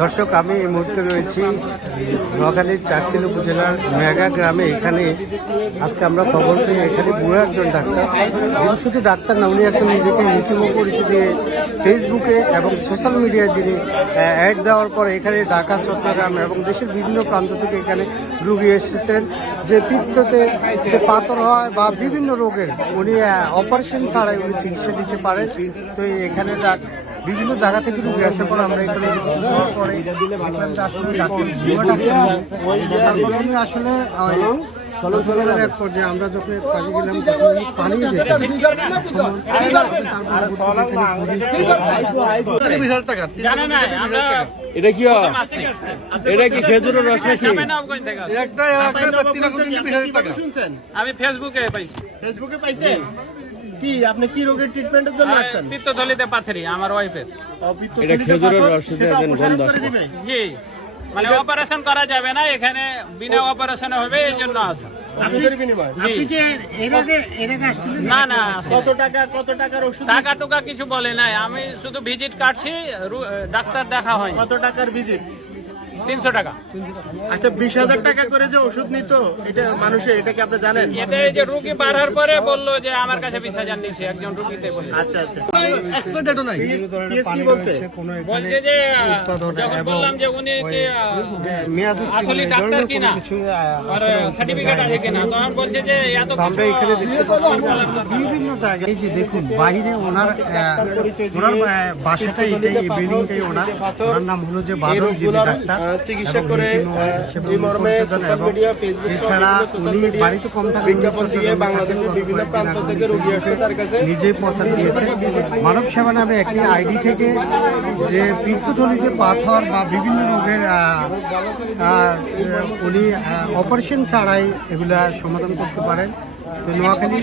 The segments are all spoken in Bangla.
দর্শক, আমি এই মুহূর্তে রয়েছি নোয়াখালীর চারটিল উপজেলার মেগা গ্রামে। এখানে আজকে আমরা খবর পেয়ে এখানে বুড়ো একজন ডাক্তার, যিনি শুধু ডাক্তার না, উনি একজন নিজেকে ইউটিউবে পরিচিত দিয়ে ফেসবুকে এবং সোশ্যাল মিডিয়ায় যিনি অ্যাড দেওয়ার পর এখানে ঢাকা, চট্টগ্রাম এবং দেশের বিভিন্ন প্রান্ত থেকে এখানে রুগী এসেছেন। যে পিত্ততে পাথর হয় বা বিভিন্ন রোগের, উনি অপারেশন ছাড়াই উনি চিকিৎসা দিতে পারেন। তো এখানে যা- বিভিন্ন জায়গা থেকে রুগী আসার পর আমরা এখানে পরে আসলে এক পর্যায়ে আমরা যখন কাজে গেলাম তখন পানি যেতেন জানে না আমরা এটা কি এটা কি খেজুরের রস নাকি। একটা আমি ফেসবুকে পাইছি। ফেসবুকে পাইছেন? কি আপনি কি রোগের ট্রিটমেন্টের জন্য আসছেন? পিত্তথলিতে পাথরি আমার ওয়াইফের এটা খেজুরের রস সাথে দেন গন্ধ আসছে জি মানে অপারেশন করা যাবে না এখানে বিনা অপারেশনে হবে এই জন্য আসা। ওষুধের বিনিময়? জি। আপনি কি এর আগে এর আগে আসছিলেন? না না কত টাকা কত টাকার ওষুধ? টাকা টুকা কিছু বলে নাই। আমি শুধু ভিজিট কাটছি ডাক্তার দেখা হয় কত টাকার ভিজিট তিনশো টাকা। আচ্ছা বিশ হাজার টাকা করে যে ওষুধ নিত এটা মানুষে এটা কি আপনি জানেন? এতে এই যে রুগী বাড়ার পরে বলল যে আমার কাছে বিশ হাজার নিচ্ছে একজন রুগীতে বলে আচ্ছা আচ্ছা। বলছে? যে যখন বললাম যে উনি আসলে ডাক্তার ধরনের কিনা? কোনো কিছু, আহ, আর সার্টিফিকেট আছে কিনা তখন বলছে যে এত আমরা এখানে বিভিন্ন জায়গায় যে দেখুন বাইরে ওনার ওনার বাসাটা এটাই বিল্ডিংটাই ওনার। ওনার নাম হলো যে বাদল ডাক্তার। চিকিৎসা করে এই মর্মে social media Facebook social media বিজ্ঞাপন দিয়ে বাংলাদেশের বিভিন্ন প্রান্ত থেকে রোগী আসতো তার কাছে। নিজেই পৌঁছা দিয়েছে মানব সেবা নামে একটি আইডি থেকে যে পিত্তথলিতে পাথর বা বিভিন্ন রোগের উনি অপারেশন ছাড়াই এগুলা সমাধান করতে পারেন। নোয়াখালী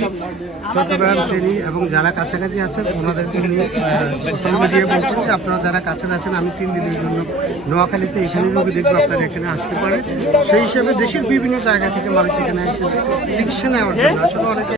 চট্টগ্রাম ফেরি এবং যারা কাছাকাছি আছেন, ওনাদেরকে নিয়ে সোশ্যাল মিডিয়ায় বলছেন যে আপনারা যারা কাছে আছেন, আমি তিন দিনের জন্য নোয়াখালীতে এখানে রোগী দেখব, আপনারা এখানে আসতে পারেন। সেই হিসাবে দেশের বিভিন্ন জায়গা থেকে মানুষ এখানে এসেছে, চিকিৎসা নেওয়ার জন্য। আসলে অনেকে